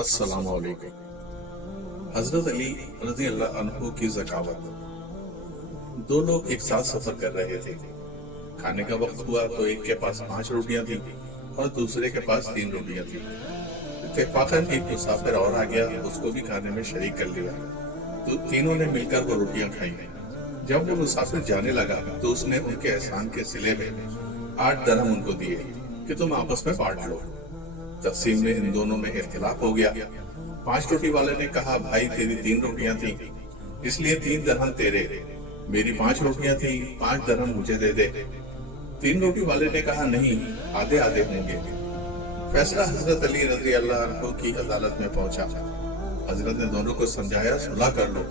السلام علیکم۔ حضرت علی رضی اللہ عنہ کی ذکاوت۔ دو لوگ ایک ساتھ سفر کر رہے تھے۔ کھانے کا وقت ہوا تو ایک کے پاس 5 روٹیاں تھیں اور دوسرے کے پاس 3 روٹیاں تھیں۔ اتفاقاً ایک مسافر اور آ گیا، اس کو بھی کھانے میں شریک کر لیا تو تینوں نے مل کر وہ روٹیاں کھائیں۔ جب وہ مسافر جانے لگا تو اس نے ان کے احسان کے صلے میں 8 درہم ان کو دیے کہ تم آپس میں بانٹ لو۔ تقسیم میں ان دونوں میں اختلاف ہو گیا۔ 5 روٹی والے نے کہا بھائی تیری 3 روٹیاں تھیں اس لیے 3 درہم تیرے، میری 5 روٹیاں تھیں 5 درہم مجھے دے دے۔ 3 روٹی والے نے کہا نہیں، آدھے آدھے ہوں گے۔ فیصلہ حضرت علی رضی اللہ عنہ کی عدالت میں پہنچا۔ حضرت نے دونوں کو سمجھایا صلح کر لو۔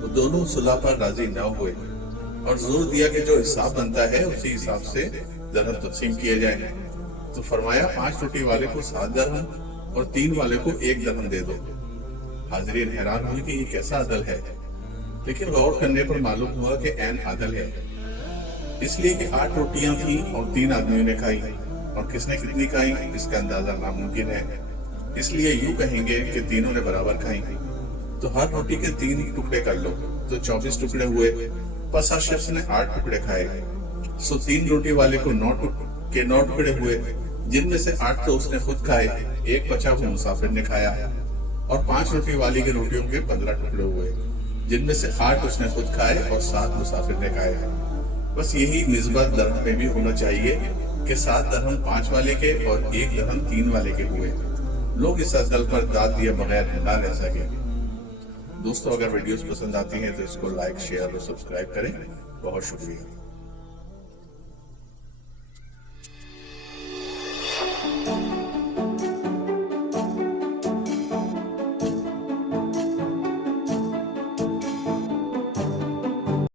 وہ دونوں صلح پر راضی نہ ہوئے اور زور دیا کہ جو حساب بنتا ہے اسی حساب سے درہم تقسیم کیے جائیں۔ تو فرمایا 5 روٹی والے کو 7 درہم اور 3 والے کو 1 درہم دے دو۔ حاضرین حیران ہوئی کہ یہ کیسا عدل ہے، لیکن غور کرنے پر معلوم ہوا کہ عین عدل ہے، اس لیے کہ 8 روٹیاں تھیں اور 3 آدمیوں نے کھائی، اور کس نے کتنی کھائی اس کا اندازہ ناممکن ہے، اس لیے یوں کہیں گے کہ تینوں نے برابر کھائی۔ تو ہر روٹی کے 3 ٹکڑے کر لو تو 24 ٹکڑے ہوئے، پس ہر شخص نے 8 ٹکڑے کھائے، سو 3 روٹی والے کو 9 ٹکڑے ہوئے، جن میں سے 8 تو اس نے خود کھائے، 1 بچا وہ مسافر نے کھایا، اور 5 روٹی والی کے روٹیوں کے 15 ٹکڑے ہوئے، جن میں سے 8 اس نے خود کھائے اور 7 مسافر نے کھائے۔ بس یہی نسبت درہم میں بھی ہونا چاہیے کہ 7 درہم 5 والے کے اور 1 درہم 3 والے کے ہوئے۔ لوگ اس عدل پر داد دیے بغیر نہ رہ سکے۔ دوستو، اگر ویڈیوز پسند آتی ہیں تو اس کو لائک، شیئر اور سبسکرائب کریں۔ بہت شکریہ۔